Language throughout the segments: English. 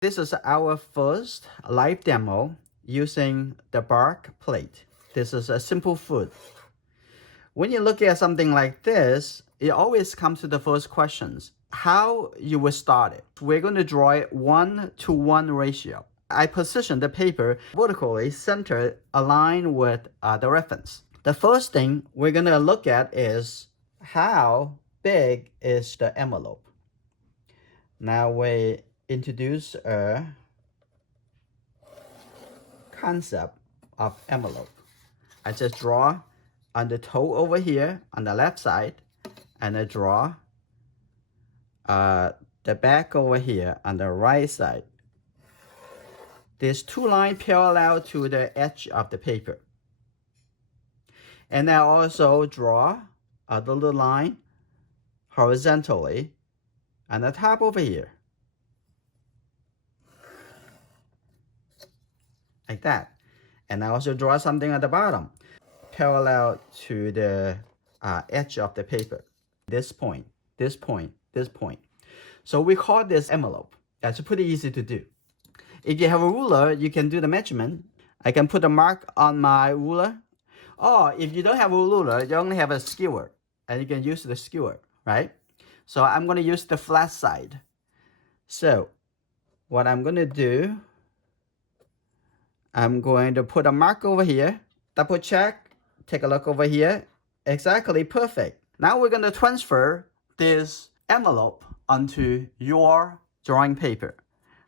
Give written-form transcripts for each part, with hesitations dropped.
This is our first live demo using the Bargue plate. This is a simple food. When you look at something like this, it always comes to the first questions. How you will start it. We're going to draw it 1:1 ratio. I position the paper vertically centered, aligned with the reference. The first thing we're going to look at is how big is the envelope. Now we introduce a concept of envelope. I just draw on the toe over here on the left side, and I draw the back over here on the right side. There's two lines parallel to the edge of the paper. And I also draw a little line horizontally on the top over here. Like that. And I also draw something at the bottom, parallel to the edge of the paper. This point, this point, this point. So we call this envelope. That's pretty easy to do. If you have a ruler, you can do the measurement. I can put a mark on my ruler. Or if you don't have a ruler, you only have a skewer, and you can use the skewer, right? So I'm going to use the flat side. So what I'm going to do, I'm going to put a mark over here, double check, take a look over here. Exactly perfect. Now we're going to transfer this envelope onto your drawing paper.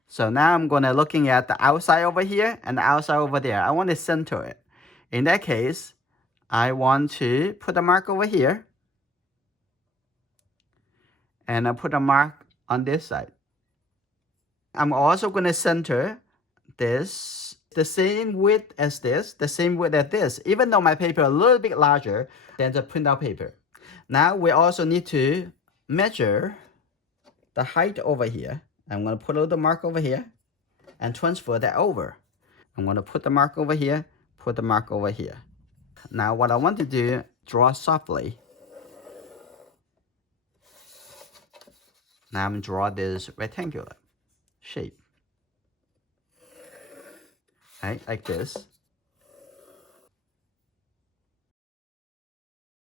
So now I'm going to looking at the outside over here and the outside over there. I want to center it. In that case, I want to put a mark over here. And I put a mark on this side. I'm also going to center this the same width as this, the same width as this, even though my paper is a little bit larger than the printout paper. Now we also need to measure the height over here. I'm going to put a little mark over here and transfer that over. I'm going to put the mark over here, put the mark over here. Now what I want to do, draw softly. Now I'm going to draw this rectangular shape. Right, like this.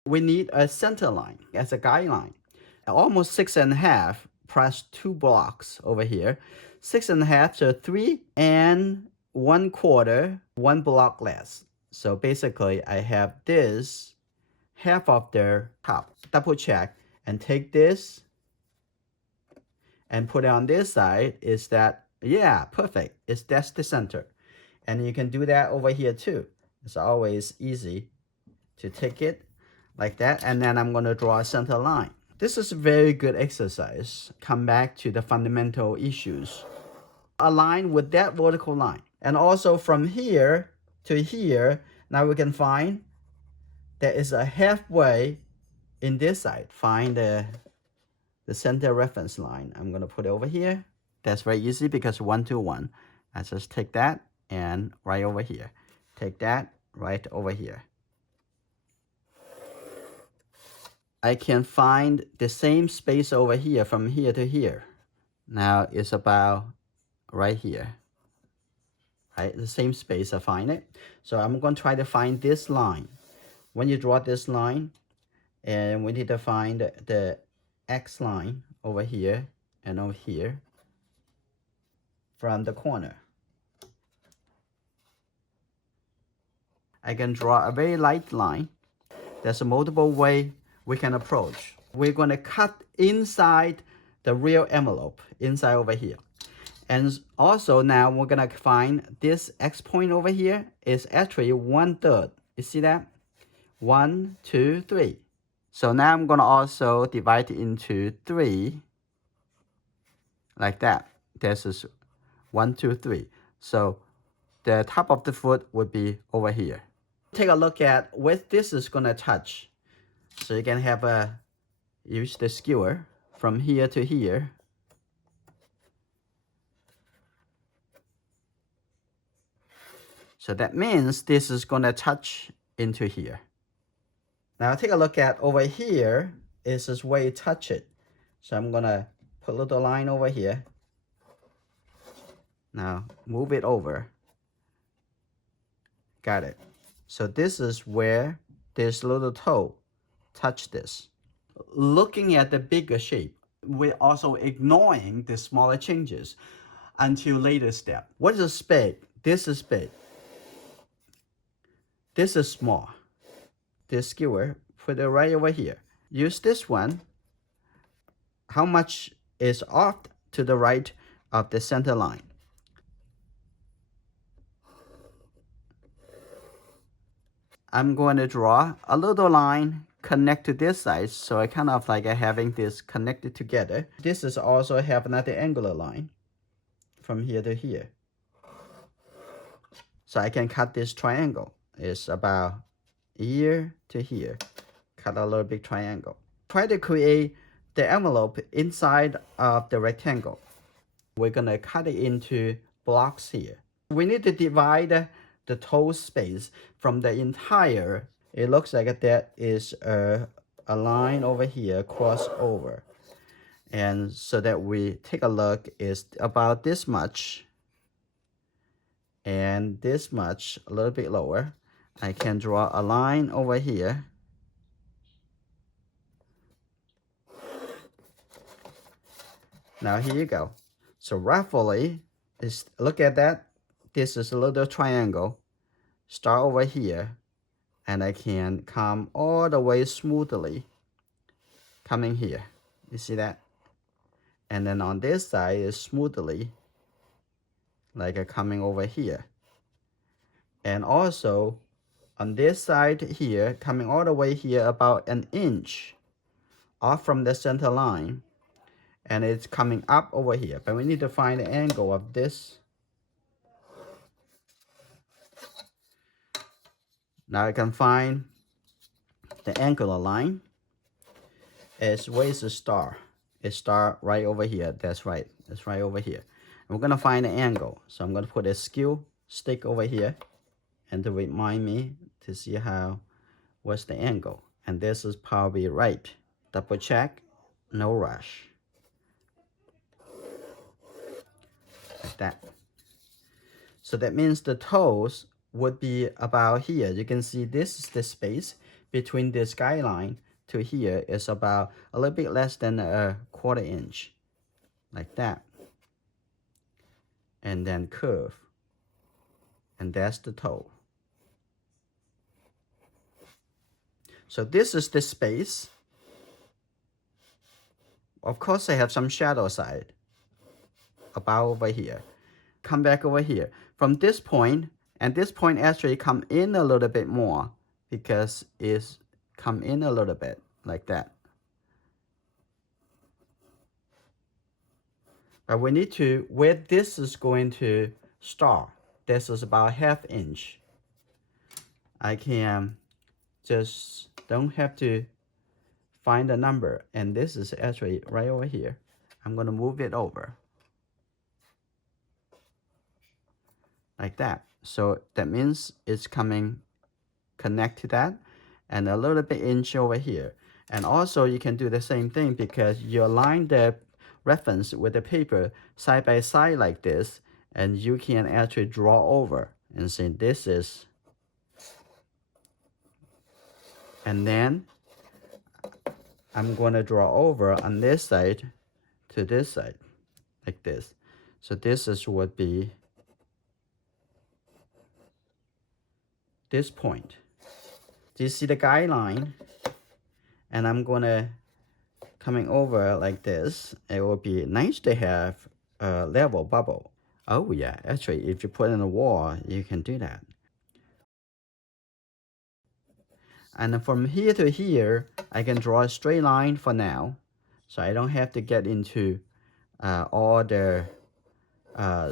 We need a center line as a guideline. Almost 6.5 plus 2 blocks over here. 6.5, so 3 1/4, 1 block less. So basically I have this half of the top. Double check and take this and put it on this side. Is that, yeah, perfect. That's the center. And you can do that over here too. It's always easy to take it like that. And then I'm going to draw a center line. This is a very good exercise. Come back to the fundamental issues. Align with that vertical line. And also from here to here, now we can find there is a halfway in this side. Find the center reference line. I'm going to put it over here. That's very easy because 1:1. I just take that and right over here. Take that right over here. I can find the same space over here from here to here. Now it's about right here. Right, the same space, I find it. So I'm going to try to find this line. When you draw this line, and we need to find the X line over here and over here from the corner. I can draw a very light line. There's a multiple way we can approach. We're going to cut inside the real envelope, inside over here. And also now we're going to find this X point over here is actually 1/3. You see that? 1, 2, 3. So now I'm going to also divide it into 3 like that. This is 1, 2, 3. So the top of the foot would be over here. Take a look at where this is going to touch. So you can have use the skewer from here to here. So that means this is going to touch into here. Now take a look at over here. This is where you touch it. So I'm going to put a little line over here. Now move it over. Got it. So this is where this little toe touch this. Looking at the bigger shape, we're also ignoring the smaller changes until later step. What is big? This is big. This is small. This skewer, put it right over here. Use this one. How much is off to the right of the center line? I'm going to draw a little line connect to this side, so I kind of like having this connected together. This is also have another angular line from here to here. So I can cut this triangle. It's about here to here. Cut a little big triangle. Try to create the envelope inside of the rectangle. We're gonna cut it into blocks here. We need to divide the toe space from the entire. It looks like that is a line over here, crossover. And so that we take a look, is about this much and this much, a little bit lower. I can draw a line over here. Now here you go. So roughly, look at that. This is a little triangle. Start over here, and I can come all the way smoothly coming here. You see that? And then on this side is smoothly like coming over here. And also on this side here, coming all the way here about an inch off from the center line. And it's coming up over here. But we need to find the angle of this. Now I can find the angular line. Is where's the star? It start right over here. That's right. It's right over here. And we're gonna find the angle. So I'm gonna put a skew stick over here, and to remind me to see what's the angle. And this is probably right. Double check. No rush. Like that. So that means the toes would be about here. You can see this is the space between this guideline to here is about a little bit less than a 1/4 inch, like that. And then curve, and that's the toe. So this is the space. Of course I have some shadow side about over here. Come back over here. From this point, and this point actually come in a little bit more because it's come in a little bit like that. But we need to, where this is going to start, this is about 1/2 inch. I can just don't have to find a number, and this is actually right over here. I'm going to move it over like that. So that means it's coming connect to that, and a little bit inch over here. And also you can do the same thing because you align the reference with the paper side by side like this, and you can actually draw over and say this is. And then I'm going to draw over on this side to this side like this. So this is would be this point. Do you see the guideline? And I'm gonna coming over like this. It will be nice to have a level bubble. Oh yeah, actually if you put in a wall, you can do that. And from here to here, I can draw a straight line for now. So I don't have to get into all the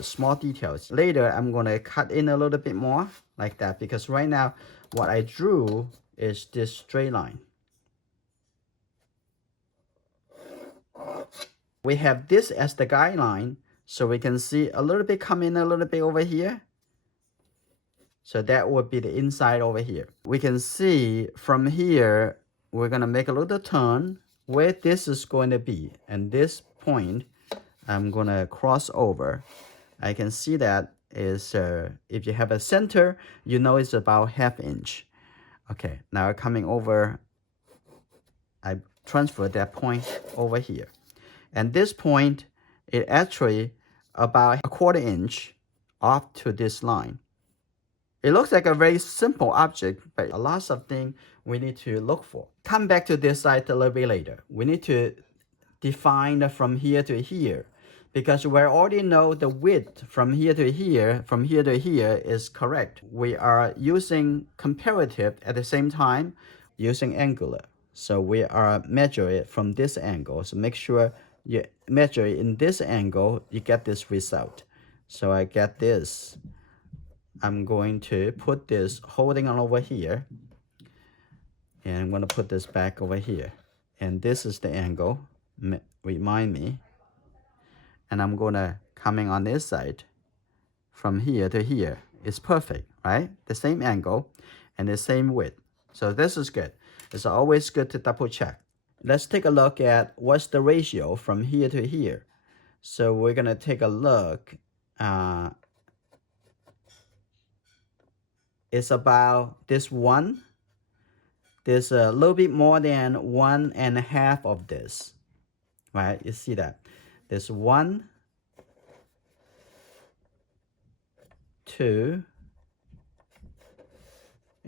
small details. Later, I'm gonna cut in a little bit more like that, because right now, what I drew is this straight line. We have this as the guideline, so we can see a little bit come in a little bit over here. So that would be the inside over here. We can see from here, we're gonna make a little turn where this is going to be. And this point, I'm gonna cross over I can see that is, if you have a center, you know it's about 1/2 inch. Okay, now coming over, I transfer that point over here. And this point is actually about 1/4 inch off to this line. It looks like a very simple object, but a lot of things we need to look for. Come back to this side a little bit later. We need to define from here to here, because we already know the width from here to here is correct. We are using comparative at the same time using angular. So we are measure it from this angle. So make sure you measure it in this angle, you get this result. So I get this. I'm going to put this holding on over here, and I'm going to put this back over here. And this is the angle, remind me. And I'm going to coming on this side from here to here. It's perfect, right? The same angle and the same width. So this is good. It's always good to double check. Let's take a look at what's the ratio from here to here. So we're going to take a look. It's about this one. There's a little bit more than 1.5 of this, right? You see that? There's 1, 2.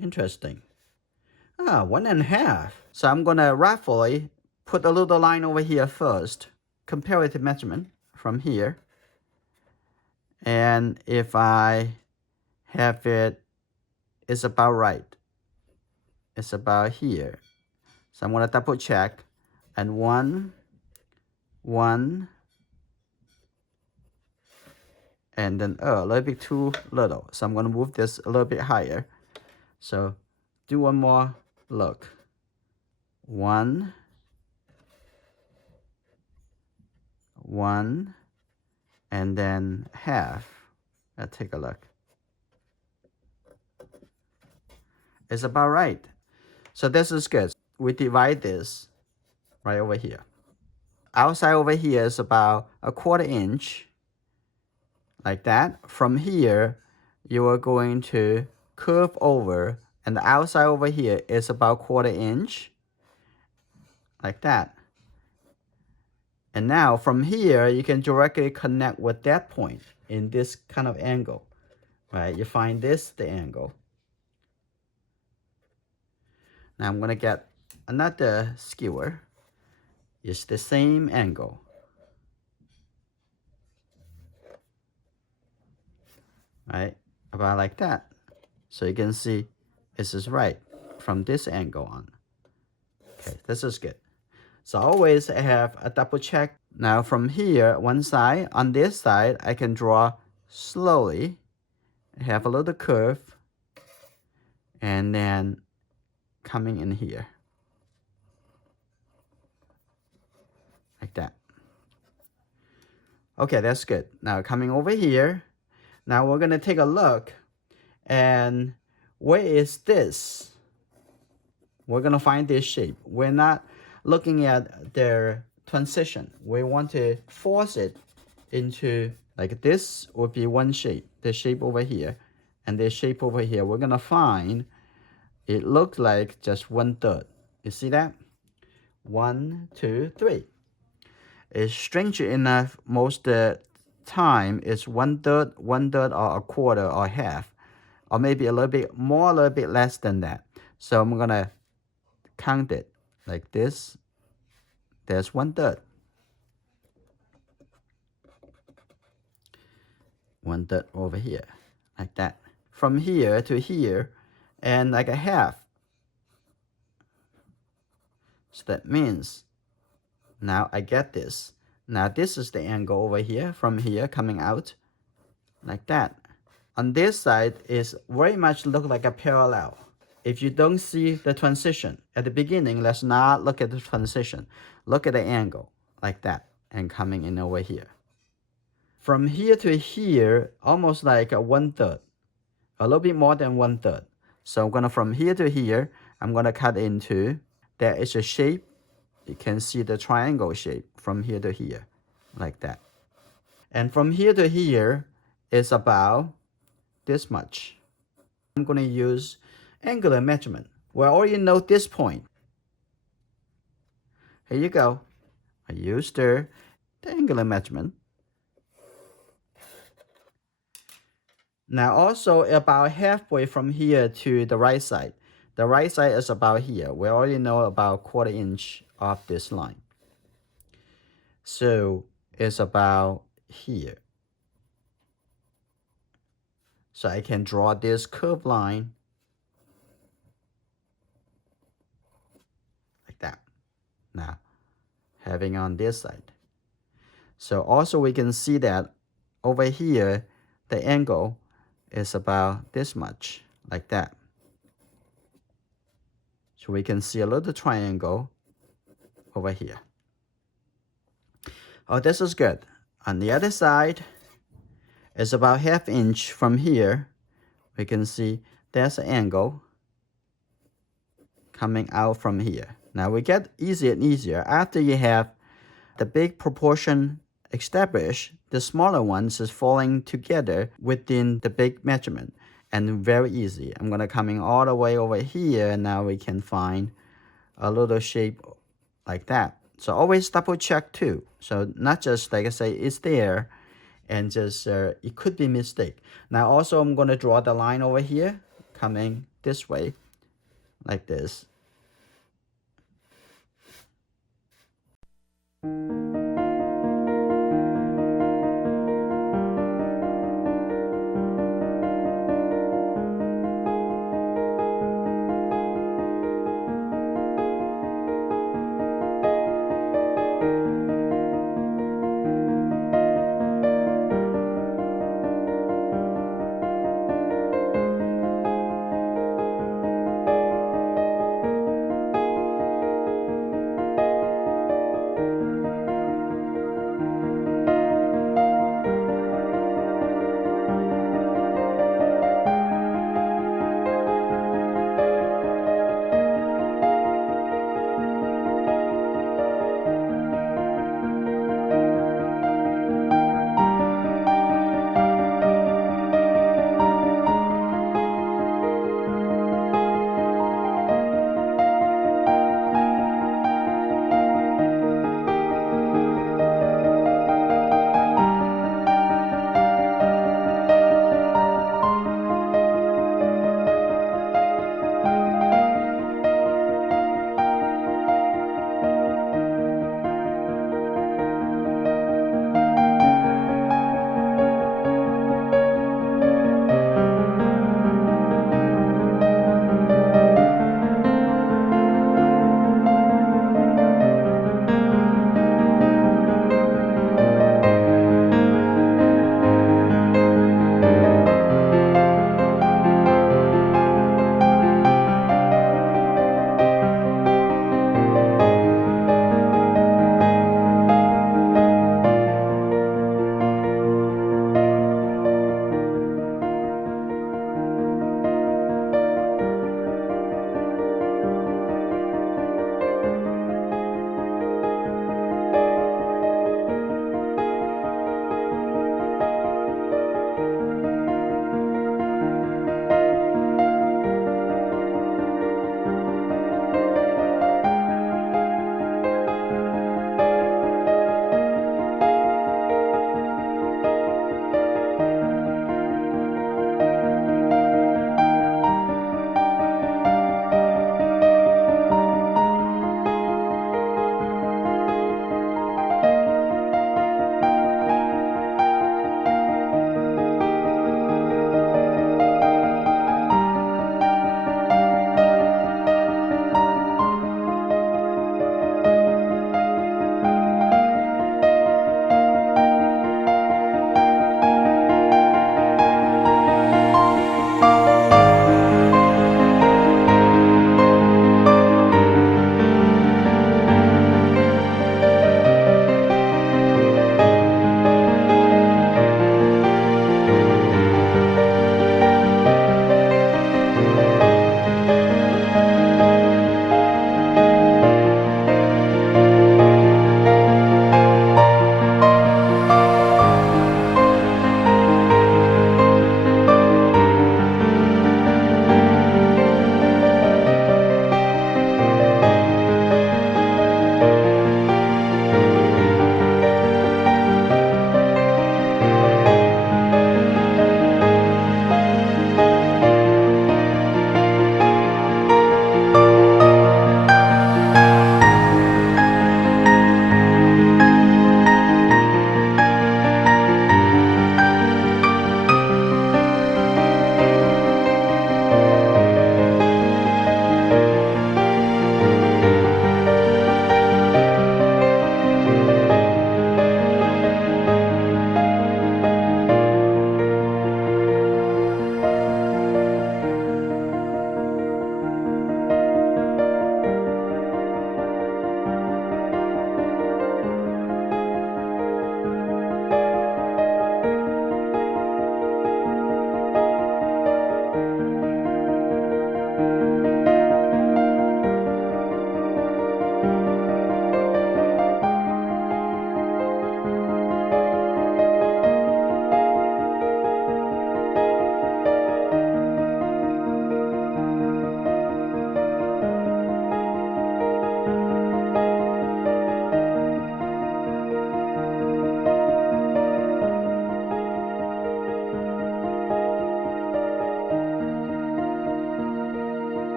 Interesting. 1.5. So I'm gonna roughly put a little line over here first. Comparative measurement from here. And if I have it, it's about right. It's about here. So I'm gonna double check. And 1, 1, and then a little bit too little. So I'm gonna move this a little bit higher. So do one more look. 1, 1, and then half. Let's take a look. It's about right. So this is good. We divide this right over here. Outside over here is about 1/4 inch, like that. From here, you are going to curve over, and the outside over here is about 1/4 inch, like that. And now from here, you can directly connect with that point in this kind of angle, right? You find this, the angle. Now I'm gonna get another skewer. It's the same angle. Right? About like that. So you can see this is right from this angle on. Okay, this is good. So always have a double check. Now from here, one side, on this side, I can draw slowly. Have a little curve. And then coming in here. Like that. Okay, that's good. Now coming over here. Now we're going to take a look. And where is this? We're going to find this shape. We're not looking at their transition. We want to force it into, like this would be one shape. The shape over here. And the shape over here. We're going to find it looks like just 1/3. You see that? 1, 2, 3. It's strange enough, most time it's 1/3, 1/3, or 1/4, or half, or maybe a little bit more, a little bit less than that. So I'm gonna count it like this. There's 1/3. 1/3 over here, like that. From here to here, and like a half. So that means now I get this. Now this is the angle over here, from here coming out, like that. On this side is very much look like a parallel. If you don't see the transition at the beginning, let's not look at the transition. Look at the angle, like that, and coming in over here. From here to here, almost like a 1/3, a little bit more than 1/3. So I'm gonna, from here to here, I'm gonna cut into, there is a shape. You can see the triangle shape from here to here, like that. And from here to here, is about this much. I'm going to use angular measurement. We already know this point. Here you go. I used the angular measurement. Now also about halfway from here to the right side. The right side is about here. We already know about 1/4 inch of this line. So it's about here. So I can draw this curved line like that. Now, having on this side. So also we can see that over here, the angle is about this much, like that. So we can see a little triangle over here. Oh, this is good. On the other side, it's about 1/2 inch from here. We can see there's an angle coming out from here. Now we get easier and easier. After you have the big proportion established, the smaller ones is falling together within the big measurement, and very easy. I'm gonna coming all the way over here. Now we can find a little shape like that. So always double check too. So not just like I say, it's there, and just it could be mistake. Now also I'm gonna draw the line over here, coming this way, like this.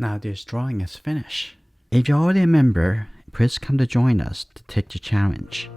Now this drawing is finished. If you're already a member, please come to join us to take the challenge.